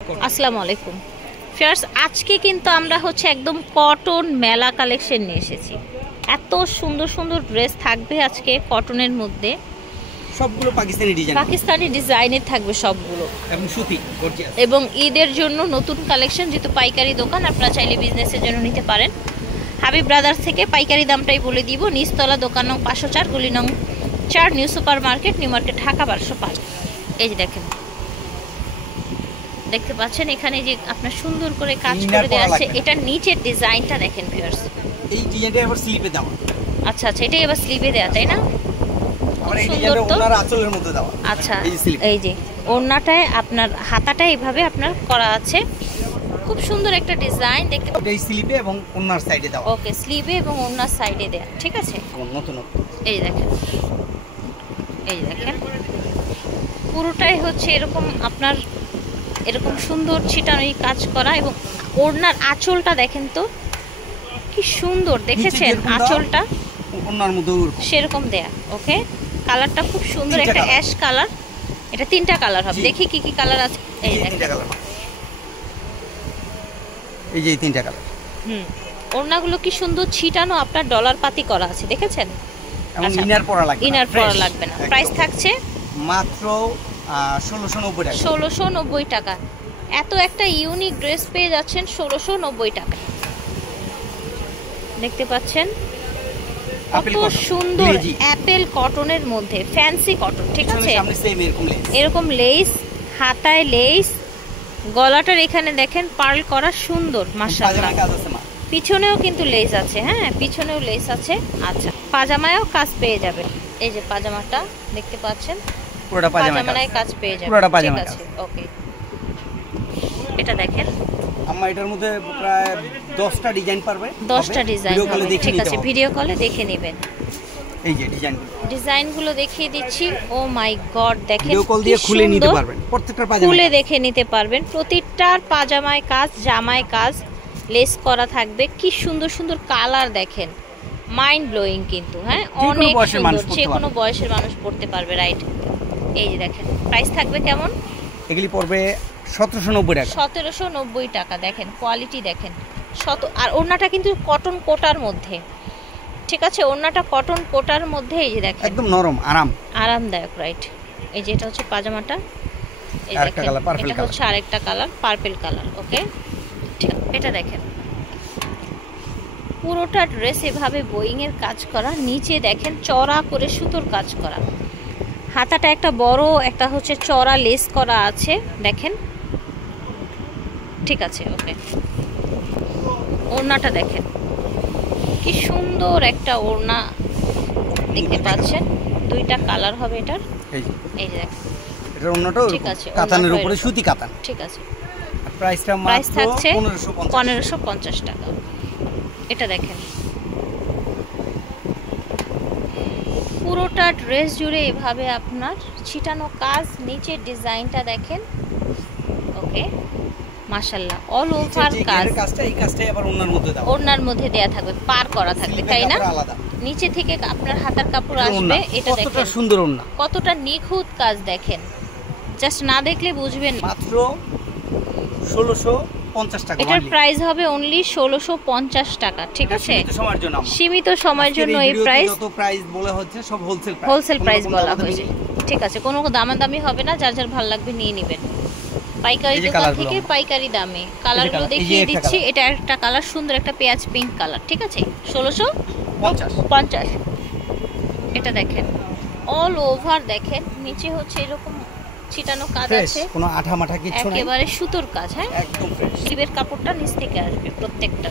আসসালামু আলাইকুম ফিয়ার্স, আজকে কিন্তু আমরা হচ্ছে একদম কটন মেলা কালেকশন নিয়ে এসেছি। এত সুন্দর সুন্দর ড্রেস থাকবে আজকে কটনের মধ্যে, সবগুলো পাকিস্তানি ডিজাইনের থাকবে সবগুলো, এবং সুতি গর্জিয়াস, এবং ঈদের জন্য নতুন কালেকশন। যেহেতু পাইকারি দোকান, আপনারা চাইলে বিজনেসের জন্য নিতে পারেন। হাবিব ব্রাদার্স থেকে পাইকারি দামটাই বলে দিব। নিচতলা, দোকান নং 504, গলি নং 4, new super market, new market, Dhaka 1205। এই যে দেখেন, দেখতে পাচ্ছেন এখানে যে আপনার সুন্দর করে কাজ করে দেওয়া আছে। এটার নিচের ডিজাইনটা দেখেন ভিউয়ার্স, এই ডিজাইনটা আবার স্লিপে দেওয়া। আচ্ছা আচ্ছা, এটাই আবার স্লিভে দেওয়া, তাই না? আবার এই ডিজাইনটা ওনার আঁচলের মধ্যে দেওয়া। আচ্ছা, এই যে ওড়নাটায় আপনার হাতাটা এইভাবে আপনার করা আছে, খুব সুন্দর একটা ডিজাইন দেখতে। এই স্লিপে এবং ওনার সাইডে দেওয়া। ওকে, স্লিভে এবং ওড়নার সাইডে দেওয়া, ঠিক আছে। নতুন এই দেখেন, এই দেখেন পুরোটাই হচ্ছে এরকম আপনার এরকম সুন্দর ছিটানোই কাজ করা, এবং ওড়নার আঁচলটা দেখেন তো কি সুন্দর, দেখেছেন আঁচলটা ওড়নার মধ্যে সেরকম দেয়া। ওকে, কালারটা খুব সুন্দর, একটা অ্যাশ কালার। এটা 3টা কালার হবে, দেখি কি কি কালার আছে। এই দেখেন, এই যে 3টা কালার। ওড়নাগুলো কি সুন্দর ছিটানো, আপনার ডলার পাতি করা আছে, দেখেছেন। আচ্ছা, ইনার পরা লাগবে না, ইনার পরা লাগবে না। প্রাইস থাকছে মাত্র 1690 টাকা। 1690 টাকা। এত একটা ইউনিক ড্রেস পেয়ে যাচ্ছেন 1690 টাকা। দেখতে পাচ্ছেন কত সুন্দর অ্যাপেল কটনের মধ্যে, ফ্যান্সি কটন, ঠিক আছে। এরকম লেস, হাতায় লেস, গলাটার এখানে দেখেন পার্ল করা সুন্দর, মাশাআল্লাহ। পিছনেও কিন্তু লেস আছে, হ্যাঁ পিছনেও লেস আছে। আচ্ছা, পাজামায়ও কাজ পেয়ে যাবে। এই যে পাজামাটা দেখতে পাচ্ছেন, পুরোটা পাজামায় কাজ পেয়ে যাবে, ঠিক আছে। ওকে, এটা দেখেন আম্মা, এটার মধ্যে প্রায় 10টা ডিজাইন পারবে, 10টা ডিজাইন হবে, ঠিক আছে। ভিডিও কলে দেখে নেবেন। এই যে ডিজাইনগুলো দেখিয়ে দিচ্ছি। ও মাই গড, দেখেন ভিডিও কল দিয়ে খুলে নিতে পারবেন, প্রত্যেকটা পাজামা খুলে দেখে নিতে পারবেন। প্রতিটার পাজামায় কাজ, জামায় কাজ, লেস করা থাকবে। কি সুন্দর সুন্দর কালার দেখেন, মাইন্ড ব্লোয়িং কিন্তু, হ্যাঁ অনেক সুন্দর, যে কোনো বয়সের মানুষ পড়তে পারবে, রাইট। এই যে দেখেন, প্রাইস থাকবে কেমন? এগুলি পড়বে 1790 টাকা। 1790 টাকা। দেখেন কোয়ালিটি দেখেন, আর ওড়নাটা কিন্তু কটন কোটার মধ্যে, ঠিক আছে। ওড়নাটা কটন কোটার মধ্যে, এই যে দেখেন একদম নরম, আরামদায়ক, রাইট। এই যে এটা হচ্ছে পাজামাটা, এই দেখেন এটা হচ্ছে আরেকটা কালার, পার্পল কালার। ওকে, ঠিক, এটা দেখেন পুরোটা ড্রেস এভাবে বোয়িং এর কাজ করা, নিচে দেখেন চড়া করে সুতোর কাজ করা, হাতাটা একটা বড় একটা হচ্ছে চড়া লেস করা আছে, দেখেন, ঠিক আছে। ওকে, ওড়নাটা দেখেন কি সুন্দর একটা ওড়না দেখতে পাচ্ছেন। 2টা কালার হবে এটার। এই যে দেখেন, এটার ওড়নাটা ঠিক আছে, কাতানের উপরে সুতি কাতান, ঠিক আছে। প্রাইসটা মাত্র 1550 টাকা। এটা দেখেন পুরোটা ড্রেস জুড়ে এভাবে আপনার ছিটানো কাজ, নিচের ডিজাইনটা দেখেন। ওকে, মাশাআল্লাহ, অল ওভার কাজ। এই কাজটাই আবার ওড়নার মধ্যে দেয়া থাকবে, পার করা থাকবে, তাই না? নিচে থেকে আপনার হাতার কাপড় আসবে। এটা দেখেন কতটা সুন্দর ওড়না, কতটা নিখুঁত কাজ দেখেন, জাস্ট না দেখলে বুঝবেন। মাত্র 1650 টাকা। এটার প্রাইস হবে অনলি 1650 টাকা, ঠিক আছে। সীমিত সময়ের জন্য এই প্রাইস। যত প্রাইস বলা হচ্ছে সব হোলসেল প্রাইস বলা হয়েছে, ঠিক আছে। কোনো দামাদামি হবে না, যার যার ভালো লাগবে নিয়ে নেবেন পাইকারি দোকান থেকে, পাইকারি দামে। কালারগুলো দেখিয়ে দিচ্ছি। এটা একটা কালার, সুন্দর একটা পেঁয়াজ পিঙ্ক কালার, ঠিক আছে। 1650। এটা দেখেন অল ওভার, দেখেন নিচে হচ্ছে এরকম ছিটানো কাজ আছে, কোনো আঠা মাঠা কিছু নাই, একেবারে সুতোর কাজ, হ্যাঁ একদম ফ্রেশ। স্লিভের কাপড়টা নিচ থেকে আসবে প্রত্যেকটা।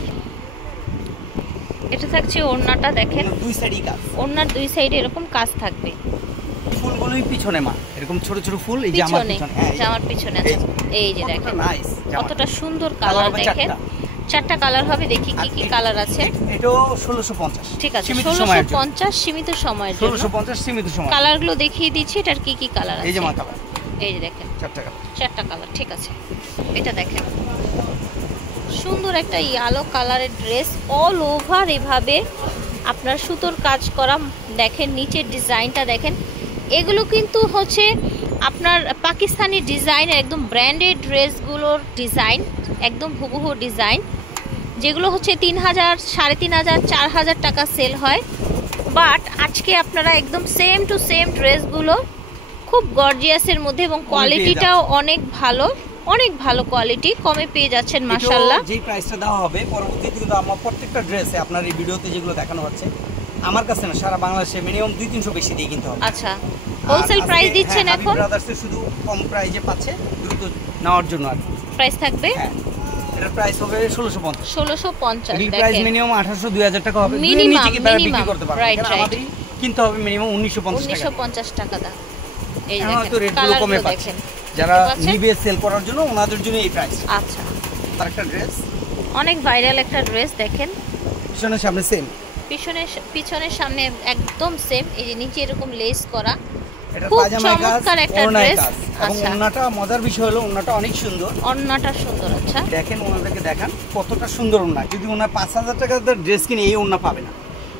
এটা থাকছে ওড়নাটা, দেখেন দুই সাইডই কাজ, ওড়নার 2 সাইডে এরকম কাজ থাকবে। ফুলগুলোই পিছনে মা, এরকম ছোট ছোট ফুল এই যে আমার পিছনে, জামার পিছনে আছে। এই যে দেখেন কতটা সুন্দর কালার, দেখেন 4টা কালার হবে। দেখি কি কি কালার আছে। এটাও 1650, ঠিক আছে। 1650 সীমিত সময়ের জন্য। 1650 সীমিত সময়। কালারগুলো দেখিয়ে দিচ্ছি, এটার কি কি কালার আছে। এই যে মা কালার, এই যে দেখেন 4টা কালার, ঠিক আছে। এটা দেখেন সুন্দর একটা ইয়েলো কালারের ড্রেস, অল ওভার এভাবে আপনার সুতোর কাজ করা। দেখেন নিচের ডিজাইনটা দেখেন, এগুলো কিন্তু হচ্ছে আপনার পাকিস্তানি ডিজাইনের একদম ব্র্যান্ডেড ড্রেসগুলোর ডিজাইন, একদম হুবহু ডিজাইন, যেগুলো হচ্ছে 3000, 3500, 4000 টাকা সেল হয়। বাট আজকে আপনারা একদম সেম টু সেম ড্রেসগুলো খুব গর্জিয়াসের মধ্যে এবং কোয়ালিটিটাও অনেক ভালো, অনেক ভালো কোয়ালিটি, কমে পেয়ে যাচ্ছেন মাশাআল্লাহ। যে প্রাইসটা দেওয়া হবে পরবর্তীতে কিন্তু আমার প্রত্যেকটা ড্রেসে আপনার এই ভিডিওতে যেগুলো দেখানো হচ্ছে আমার কাছে না, সারা বাংলাদেশে মিনিমাম 200-300 বেশি দিয়ে কিনতে হবে। আচ্ছা, হোলসেল প্রাইস দিচ্ছেন এখন? ব্রাদার্সে শুধু কম প্রাইসে পাচ্ছে, দ্রুত নেওয়ার জন্য আর প্রাইস থাকবে। হ্যাঁ, এটার প্রাইস হবে 1650। 1650 দেখেন প্রাইস মিনিমাম 1800-2000 টাকা হবে, মিনিমাম বিক্রি করতে পারবেন। আমাদের কিনতে হবে মিনিমাম 1950 টাকা দা। এই দেখেন রেটগুলো কমে পাচ্ছেন, যারা নিবে সেল করার জন্য ওনাদের জন্য এই প্রাইস। আচ্ছা, তার একটা ড্রেস অনেক ভাইরাল একটা ড্রেস দেখেন, পিছনের সামনে সেম, পিছনের সামনে একদম সেম। এই যে নিচে এরকম লেস করা, এটা খুব পাজামা কাজ, চমৎকার একটা ড্রেস। এবং ওন্নাটা মজার বিষয় হলো ওন্নাটা অনেক সুন্দর, ওন্নাটা সুন্দর। আচ্ছা দেখেন ওনাদেরকে দেখান কতটা সুন্দর ওন্না, যদি ওনার 5000 টাকার ড্রেস কিনে এই ওন্না পাবে না।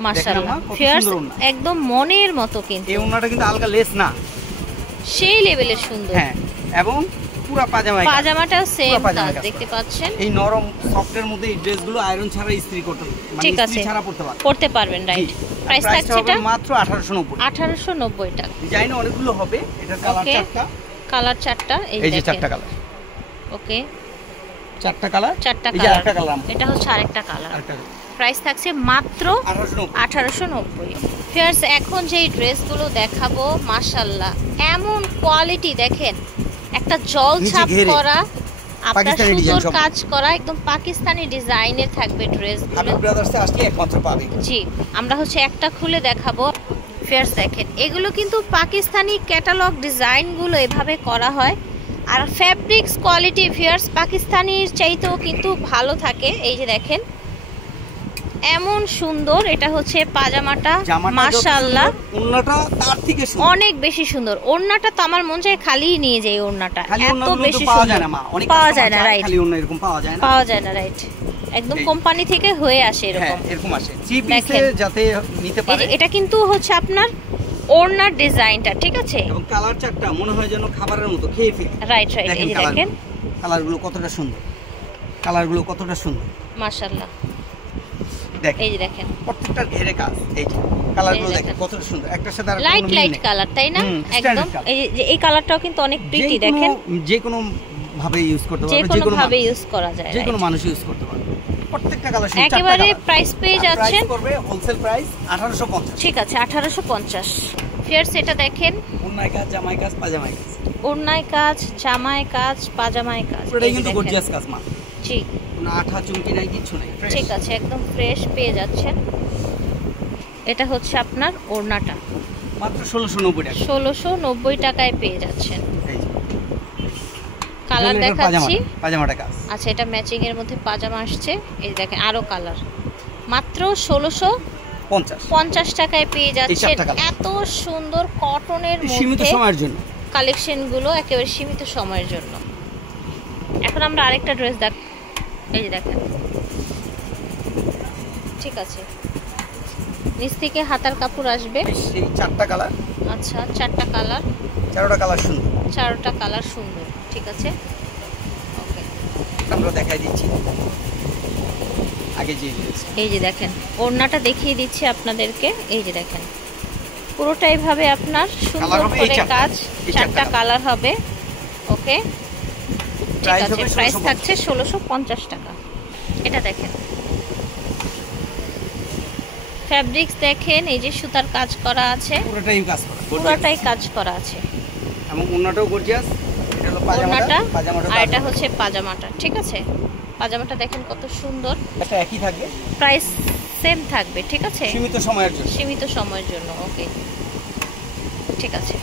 মাশাআল্লাহ, ফিয়ার্স একদম মনের মতো। কিন্তু এই ওন্নাটা কিন্তু আলগা লেস না, সেই লেভেলের সুন্দর। হ্যাঁ, এবং পুরো পাজামাটাও সেম কাজ দেখতে পাচ্ছেন। এই নরম সফটের মধ্যে এই ড্রেসগুলো আয়রন ছাড়া ইস্ত্রি করতে, মানে ইস্ত্রি ছাড়া পড়তে পারবেন। রাইট, প্রাইস থাকছে এটা মাত্র 1890 টাকা। ডিজাইন অনেকগুলো হবে, এটা কালার চারটা, কালার চারটা। এই যে চারটা কালার। ওকে, চারটা কালার। এটা হচ্ছে আরেকটা কালার। প্রাইস থাকছে মাত্র 1890। ফিয়ার্স, এখন যেই ড্রেসগুলো দেখাবো মাশাআল্লাহ, এমন কোয়ালিটি দেখেন, একটা জল ছাপ করা, আপনার সুন্দর কাজ করা, একদম পাকিস্তানি ডিজাইনের থাকবে ড্রেসগুলো। হাবিব ব্রাদার্সে আসলে একমাত্র পাবে। জি, আমরা হচ্ছে একটা খুলে দেখাবো। ফিয়ার্স দেখেন, এগুলো কিন্তু পাকিস্তানি ক্যাটালগ ডিজাইনগুলো এভাবে করা হয়, আর ফ্যাব্রিক্স কোয়ালিটি ফিয়ার্স পাকিস্তানির চাইতেও কিন্তু ভালো থাকে। এই যে দেখেন এমন সুন্দর, এটা হচ্ছে পাজামাটা, মাশাআল্লাহ ওন্নাটা তার থেকে সুন্দর, অনেক বেশি সুন্দর। ওন্নাটা তো আমার মন চায় খালি নিয়ে যাই, ওন্নাটা এত বেশি সুন্দর। পাওয়া যায় না, রাইট, খালি ওন্না এরকম পাওয়া যায় না, রাইট, একদম কোম্পানি থেকে হয়ে আসে এরকম, এরকম আসে চিপিসে যাতে নিতে পারে। এটা কিন্তু হচ্ছে আপনার ওন্নার ডিজাইনটা, ঠিক আছে, এবং কালার চারটা মনে হয় যেন খাবারের মতো খেয়ে ফেলি। রাইট রাইট, এই যে দেখেন কালারগুলো কতটা সুন্দর, কালারগুলো কতটা সুন্দর মাশাআল্লাহ। এই যে দেখেন প্রত্যেকটা ঘেরে কাজ, এই যে কালারগুলো দেখেন কতটা সুন্দর, একটার সাথে আরেকটা লাইট লাইট কালার, তাই না? একদম। এই যে এই কালারটাও কিন্তু অনেক প্রিটি, দেখেন যে কোনো ভাবে ইউজ করতে পারবে, যে কোনো ভাবে ইউজ করা যায়, যে কোনো মানুষ ইউজ করতে পারবে। প্রত্যেকটা কালার সুন্দর, একেবারে প্রাইস পেয়ে যাচ্ছেন, প্রাইস করবে হোলসেল প্রাইস 1850। ঠিক আছে, 1850। ফিয়ার্স এটা দেখেন, ওন্নায় কাজ, জামায় কাজ, পাজামায় কাজ, ওন্নায় কাজ, জামায় কাজ, পাজামায় কাজ, এটাই কিন্তু গর্জিয়াস কাজ মা। জি, না আঠা চুমকি নাই, কিছু নাই, ঠিক আছে, একদম ফ্রেশ পেয়ে যাচ্ছেন। এটা হচ্ছে আপনার ওড়নাটা, মাত্র 1690 টাকা, 1690 টাকায় পেয়ে যাচ্ছেন। কালার দেখাচ্ছি, পাজামাটা কাজ। আচ্ছা, এটা ম্যাচিং এর মধ্যে পাজামা আসছে, এই দেখেন আরো কালার, মাত্র 1650 টাকায় পেয়ে যাচ্ছেন। এত সুন্দর কটনের মধ্যে সীমিত সময়ের জন্য কালেকশনগুলো, একেবারে সীমিত সময়ের জন্য। এখন আমরা আরেকটা ড্রেস দেখ, এই যে দেখেন, ঠিক আছে, নিচ থেকে হাতার কাপড় আসবে, সেই চারটা কালার। আচ্ছা, চারটা কালার, চারটা কালার সুন্দর, চারটা কালার সুন্দর, ঠিক আছে, ওকে, আমরা দেখাই দিচ্ছি আগে। যে এই যে দেখেন ওড়নাটা দেখিয়ে দিচ্ছি আপনাদেরকে, এই যে দেখেন পুরোটাই ভাবে আপনার সুন্দর করে কাজ, চারটা কালার হবে। ওকে, ঠিক আছে, প্রাইস থাকছে 1650 টাকা। এটা দেখেন ফ্যাব্রিক্স দেখেন, এই যে সুতার কাজ করা আছে, পুরোটাই কাজ করা আছে, এবং ওন্নাটাও গর্জিয়াস। এটা হলো পাজামাটা, আর এটা হচ্ছে পাজামাটা, ঠিক আছে। পাজামাটা দেখেন কত সুন্দর, এটা একই থাকবে, প্রাইস সেম থাকবে, ঠিক আছে, সীমিত সময়ের জন্য, সীমিত সময়ের জন্য। ওকে, ঠিক আছে,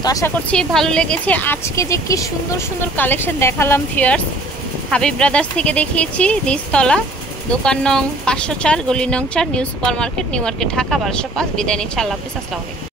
তো আশা করছি ভালো লেগেছে। আজকে যে কি সুন্দর সুন্দর কালেকশন দেখালাম ভিউয়ার্স, হাবিব ব্রাদার্স থেকে দেখিয়েছি, নিচতলা, দোকান নং 504, গলি নং 4, new super market, new market, Dhaka 1205। বিদায় নিচ্ছি, আল্লাহ হাফেজ, আসসালামু আলাইকুম।